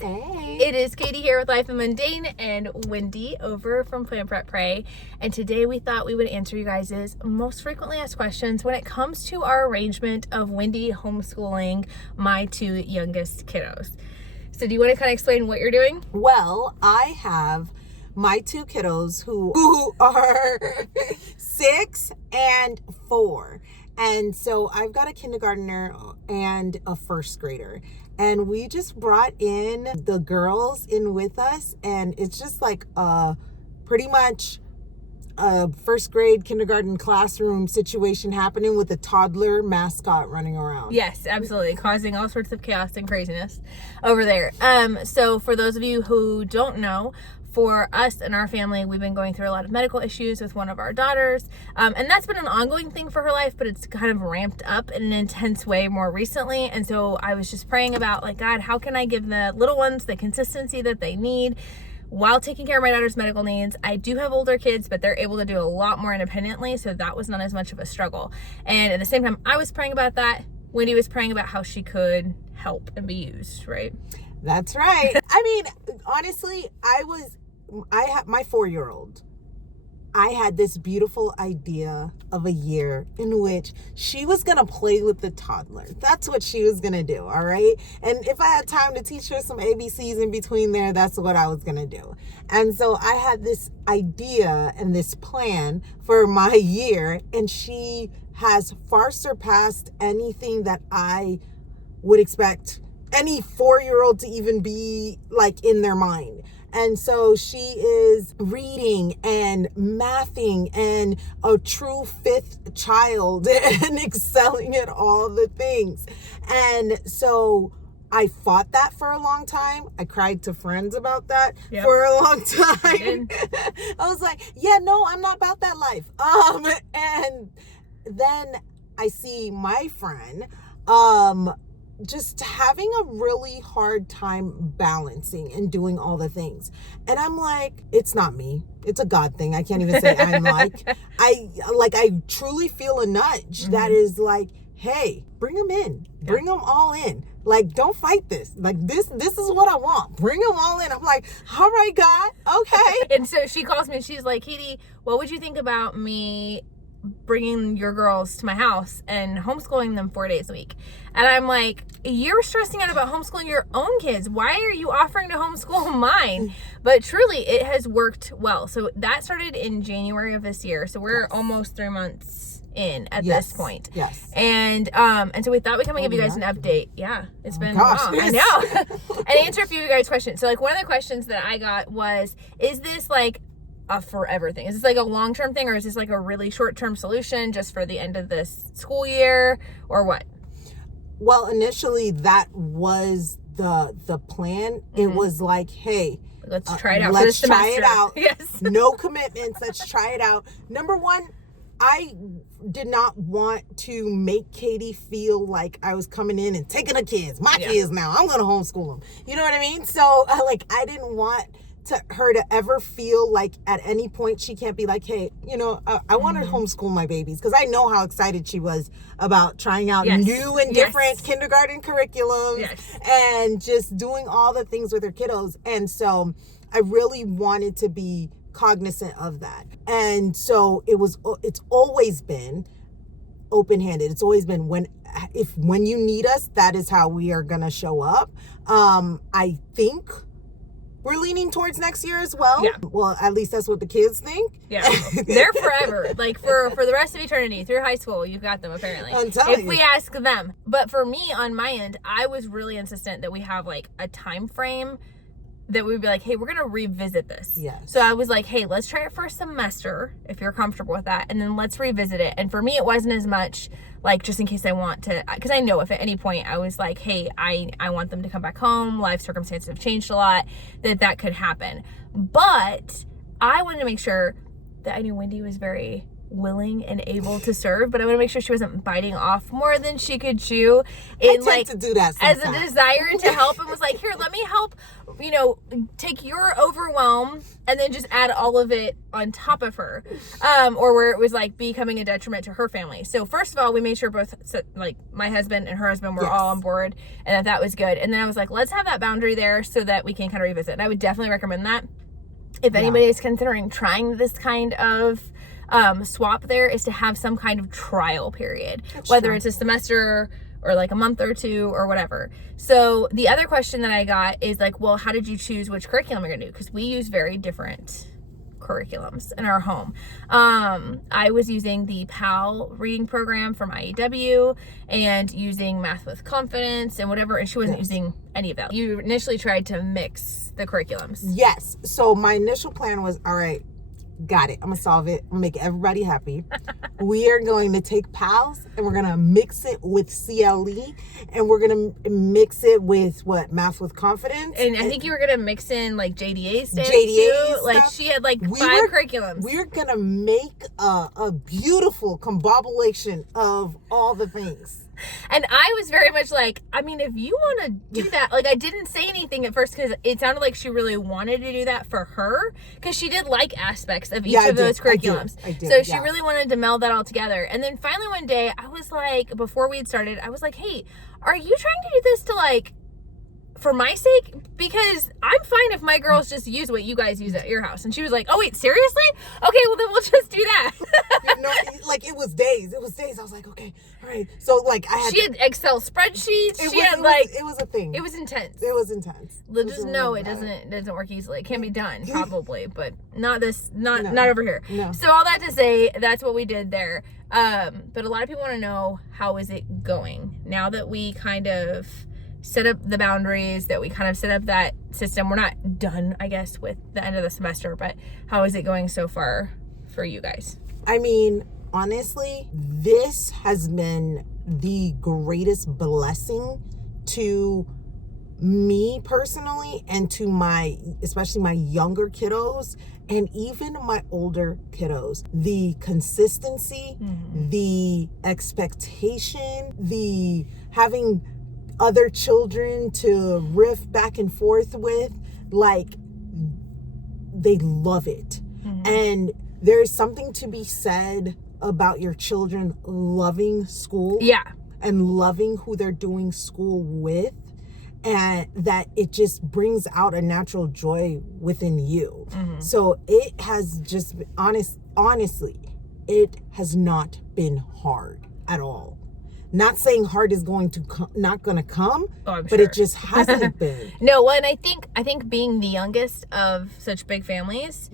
Hey. It is Katie here with Life and Mundane and Wendy over from Plan Prep Pray. And today we thought we would answer you guys' most frequently asked questions when it comes to our arrangement of Wendy homeschooling my two youngest kiddos. So do you want to kind of explain what you're doing? Well, I have my two kiddos who are 6 and 4. And so I've got a kindergartner and a first grader. And we just brought in the girls in with us. And it's just like pretty much a first grade kindergarten classroom situation happening with a toddler mascot running around. Yes, absolutely. Causing all sorts of chaos and craziness over there. So for those of you who don't know, for us and our family, we've been going through a lot of medical issues with one of our daughters. And that's been an ongoing thing for her life, but it's kind of ramped up in an intense way more recently. And so I was just praying about, like, God, how can I give the little ones the consistency that they need while taking care of my daughter's medical needs? I do have older kids, but they're able to do a lot more independently. So that was not as much of a struggle. And at the same time I was praying about that, Wendy was praying about how she could help and be used, right? That's right. I mean, honestly, I have my 4-year-old. I had this beautiful idea of a year in which she was going to play with the toddler. That's what she was going to do, all right? And if I had time to teach her some ABCs in between there, that's what I was going to do. And so I had this idea and this plan for my year, and she has far surpassed anything that I would expect any 4-year-old to even be like in their mind. And so she is reading and mathing and a true 5th child and excelling at all the things. And so I fought that for a long time. I cried to friends about that for a long time. I was like, yeah, no, I'm not about that life. And then I see my friend, just having a really hard time balancing and doing all the things. And I'm like, it's not me. It's a God thing. I can't even say I'm like, I truly feel a nudge that is like, hey, bring them in, bring them all in. Like, don't fight this. Like, this is what I want. Bring them all in. I'm like, all right, God. Okay. And so she calls me and she's like, Katie, what would you think about me bringing your girls to my house and homeschooling them 4 days a week? And I'm like, you're stressing out about homeschooling your own kids. Why are you offering to homeschool mine? But truly, it has worked well. So that started in January of this year. So we're almost 3 months in at this point. Yes. And so we thought we'd come and give you guys an update. Yeah, it's been gosh, long. I know. And answer a few of you guys' questions. So like one of the questions that I got was, is this like a forever thing? Is this like a long-term thing, or is this like a really short-term solution just for the end of this school year, or what? Well, initially that was the plan. It was like, hey, let's try it out. Let's try it out. Yes. No commitments. Let's try it out. Number one, I did not want to make Katie feel like I was coming in and taking her kids. My kids now. I'm going to homeschool them. You know what I mean? So I didn't want her to ever feel like at any point she can't be like, hey, I want to homeschool my babies, because I know how excited she was about trying out new and different kindergarten curriculums and just doing all the things with her kiddos. And so I really wanted to be cognizant of that. And so it's always been open-handed. It's always been when you need us, that is how we are going to show up. I think we're leaning towards next year as well. Yeah. Well, at least that's what the kids think. Yeah. They're forever. Like for the rest of eternity, through high school, you've got them apparently. If we ask them. But for me, on my end, I was really insistent that we have like a time frame that we would be like, hey, we're going to revisit this. Yes. So I was like, hey, let's try it for a semester if you're comfortable with that. And then let's revisit it. And for me, it wasn't as much like just in case I want to, because I know if at any point I was like, hey, I want them to come back home, life circumstances have changed a lot, that could happen. But I wanted to make sure that I knew Wendy was very willing and able to serve, but I want to make sure she wasn't biting off more than she could chew I tend to do that as sometimes. a desire to help, and was like, here, let me help, take your overwhelm and then just add all of it on top of her, or where it was like becoming a detriment to her family. So first of all, we made sure both, like my husband and her husband were all on board, and that was good. And then I was like, let's have that boundary there so that we can kind of revisit. And I would definitely recommend that if anybody is considering trying this kind of swap, there is to have some kind of trial period. That's whether true. It's a semester or like a month or two or whatever. So the other question that I got is like, well, how did you choose which curriculum you're gonna do? Because we use very different curriculums in our home. I was using the PAL reading program from IEW and using Math with Confidence and whatever, and she wasn't using any of that. You initially tried to mix the curriculums. Yes. So my initial plan was, all right, got it. I'm gonna solve it. I'm gonna make everybody happy. We are going to take PALS and we're gonna mix it with CLE, and we're gonna mix it with Math with Confidence. And I think you were gonna mix in like JDA stuff. Like she had like five curriculums. We're gonna make a beautiful combobulation of all the things. And I was very much like, I mean, if you want to do that, like I didn't say anything at first because it sounded like she really wanted to do that for her, because she did like aspects of each of those curriculums. I did, so she really wanted to meld that all together. And then finally one day I was like, before we had started, I was like, hey, are you trying to do this to like, for my sake? Because I'm fine if my girls just use what you guys use at your house. And she was like, oh wait, seriously? Okay, well then we'll just do that. Like it was days. I was like, okay, all right. So like she had Excel spreadsheets. It was a thing. It was intense. Just know it doesn't work easily. It can be done probably, but not over here. No. So all that to say, that's what we did there. But a lot of people want to know, how is it going now that we kind of set up the boundaries, that we kind of set up that system? We're not done, I guess, with the end of the semester, but how is it going so far for you guys? I mean, honestly, this has been the greatest blessing to me personally, and to especially my younger kiddos, and even my older kiddos. The consistency, the expectation, the having other children to riff back and forth with, like, they love it. And there's something to be said about your children loving school, and loving who they're doing school with, and that it just brings out a natural joy within you. So it has just been, honestly, it has not been hard at all. Not saying hard is not going to come, but it just hasn't been. No, and I think being the youngest of such big families,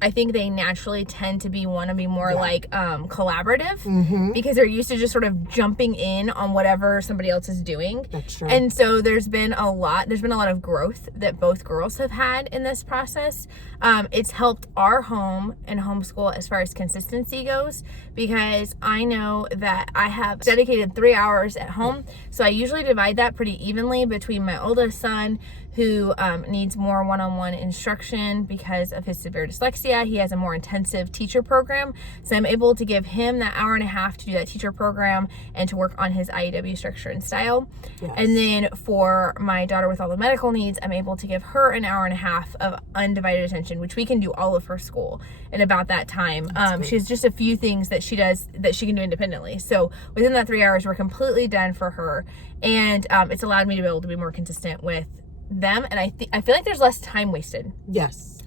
I think they naturally tend to want to be more like collaborative, because they're used to just sort of jumping in on whatever somebody else is doing. That's true. And so there's been a lot of growth that both girls have had in this process. It's helped our home and homeschool as far as consistency goes, because I know that I have dedicated 3 hours at home. So I usually divide that pretty evenly between my oldest son, who needs more one-on-one instruction because of his severe dyslexia. He has a more intensive teacher program. So I'm able to give him that hour and a half to do that teacher program and to work on his IEW structure and style. And then for my daughter with all the medical needs, I'm able to give her an hour and a half of undivided attention, which we can do all of her school in about that time. She has just a few things that she does that she can do independently. So within that 3 hours, we're completely done for her. And it's allowed me to be able to be more consistent with them, and I feel like there's less time wasted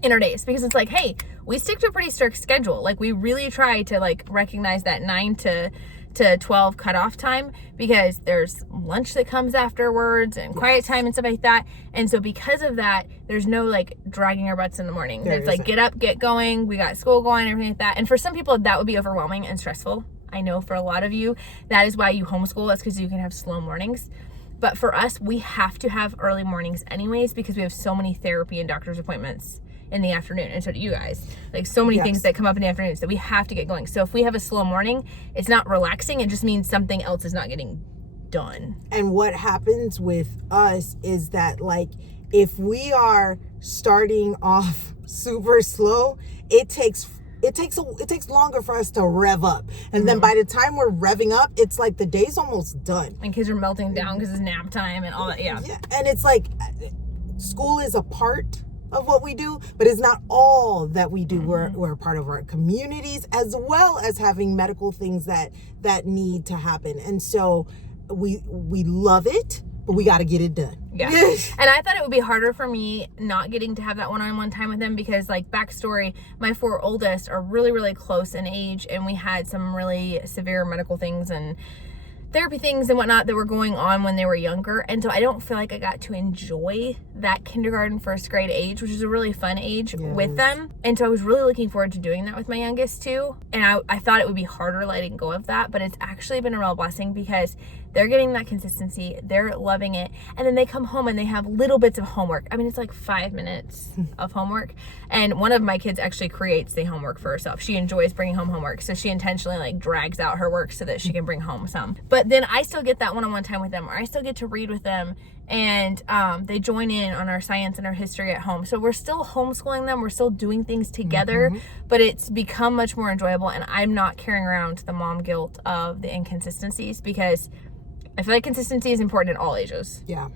in our days, because it's like, hey, we stick to a pretty strict schedule. Like, we really try to like recognize that 9 to 12 cutoff time, because there's lunch that comes afterwards and quiet time and stuff like that. And so because of that, there's no like dragging our butts in the morning. It's like, get up, get going, we got school going, everything like that. And for some people that would be overwhelming and stressful. I know for a lot of you that is why you homeschool. That's because you can have slow mornings. But for us, we have to have early mornings anyways, because we have so many therapy and doctor's appointments in the afternoon. And so do you guys. Like, so many things that come up in the afternoons that we have to get going. So if we have a slow morning, it's not relaxing. It just means something else is not getting done. And what happens with us is that, like, if we are starting off super slow, it takes it takes longer for us to rev up. And then by the time we're revving up, it's like the day's almost done. And kids are melting down because it's nap time and all that. Yeah. And it's like school is a part of what we do, but it's not all that we do. We're a part of our communities, as well as having medical things that need to happen. And so we love it, but we got to get it done. Yeah. And I thought it would be harder for me not getting to have that one-on-one time with them because, like, backstory, my 4 oldest are really, really close in age, and we had some really severe medical things and therapy things and whatnot that were going on when they were younger. And so I don't feel like I got to enjoy that kindergarten, first grade age, which is a really fun age with them. And so I was really looking forward to doing that with my youngest too. And I thought it would be harder letting go of that, but it's actually been a real blessing because they're getting that consistency. They're loving it. And then they come home and they have little bits of homework. I mean, it's like 5 minutes of homework. And one of my kids actually creates the homework for herself. She enjoys bringing home homework. So she intentionally like drags out her work so that she can bring home some. But then I still get that one-on-one time with them, or I still get to read with them. And they join in on our science and our history at home. So we're still homeschooling them. We're still doing things together, but it's become much more enjoyable. And I'm not carrying around the mom guilt of the inconsistencies because I feel like consistency is important in all ages. Yeah.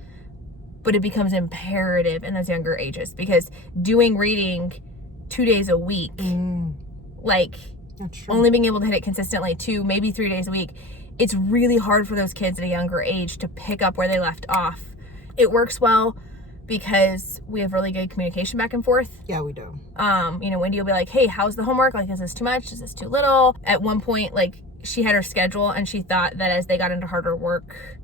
But it becomes imperative in those younger ages because doing reading 2 days a week, like only being able to hit it consistently 2, maybe 3 days a week, it's really hard for those kids at a younger age to pick up where they left off. It works well because we have really good communication back and forth. Yeah, we do. You know, Wendy will be like, hey, how's the homework? Like, is this too much? Is this too little? At one point, like, she had her schedule and she thought that as they got into harder work,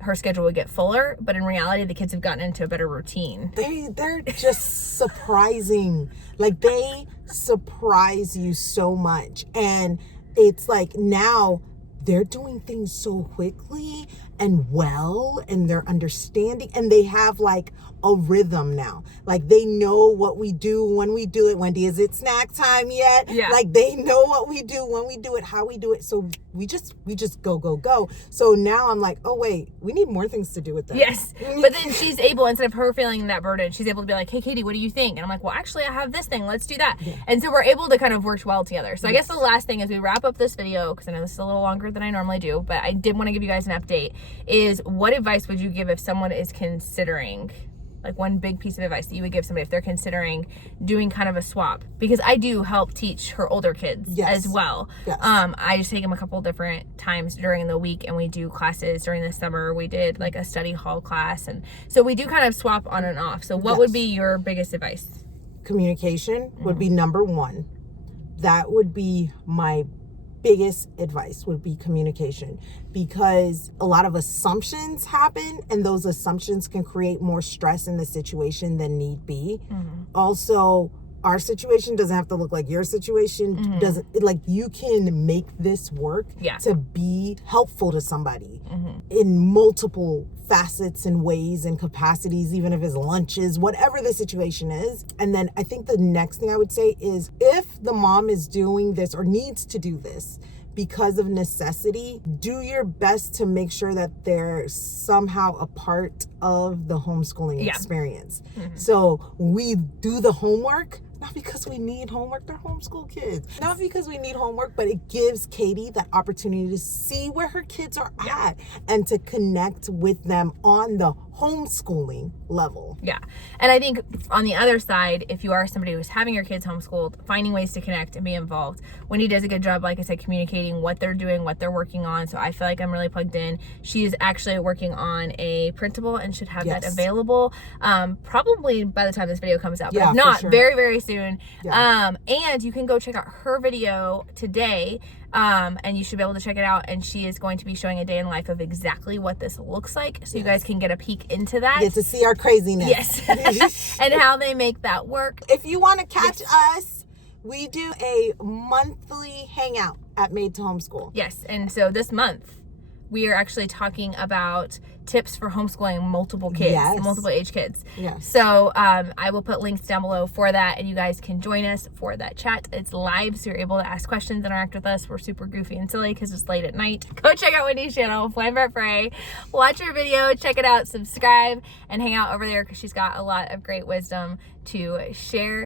her schedule would get fuller. But in reality, the kids have gotten into a better routine. They're just surprising. Like, they surprise you so much. And it's like now they're doing things so quickly and well, and they're understanding, and they have like a rhythm now. Like, they know what we do when we do it. Wendy, is it snack time yet? Yeah. Like, they know what we do when we do it, how we do it. So we just go. So now I'm like, oh wait, we need more things to do with them. Yes. But then she's able, instead of her feeling that burden, she's able to be like, hey Katie, what do you think? And I'm like, well, actually I have this thing, let's do that. Yeah. And so we're able to kind of work well together. So I guess the last thing as we wrap up this video, because I know this is a little longer than I normally do, but I did want to give you guys an update, is what advice would you give if someone is considering, like one big piece of advice that you would give somebody if they're considering doing kind of a swap? Because I do help teach her older kids as well. Yes. I just take them a couple different times during the week, and we do classes during the summer. We did like a study hall class, and so we do kind of swap on and off. So what would be your biggest advice? Communication would be number one. That would be my biggest advice, would be communication, because a lot of assumptions happen, and those assumptions can create more stress in the situation than need be. Also, our situation doesn't have to look like your situation. Doesn't, like, you can make this work to be helpful to somebody in multiple facets and ways and capacities, even if it's lunches, whatever the situation is. And then I think the next thing I would say is, if the mom is doing this or needs to do this because of necessity, do your best to make sure that they're somehow a part of the homeschooling experience. So we do the homework, not because we need homework, they're homeschool kids. Not because we need homework, but it gives Katie that opportunity to see where her kids are at and to connect with them on the homeschooling level. Yeah. And I think on the other side, if you are somebody who's having your kids homeschooled, finding ways to connect and be involved. Wendy does a good job, like I said, communicating what they're doing, what they're working on. So I feel like I'm really plugged in. She is actually working on a printable and should have that available probably by the time this video comes out. But if not, very, very soon. And you can go check out her video today. And you should be able to check it out. And she is going to be showing a day in life of exactly what this looks like. So you guys can get a peek into that. Get to see our craziness. Yes. And how they make that work. If you want to catch us, we do a monthly hangout at Made to Homeschool. Yes. And so this month, we are actually talking about tips for homeschooling multiple kids, multiple age kids. So I will put links down below for that, and you guys can join us for that chat. It's live, so you're able to ask questions, interact with us. We're super goofy and silly because it's late at night. Go check out Wendy's channel, Plan Prep Pray. Watch her video, check it out, subscribe, and hang out over there because she's got a lot of great wisdom to share.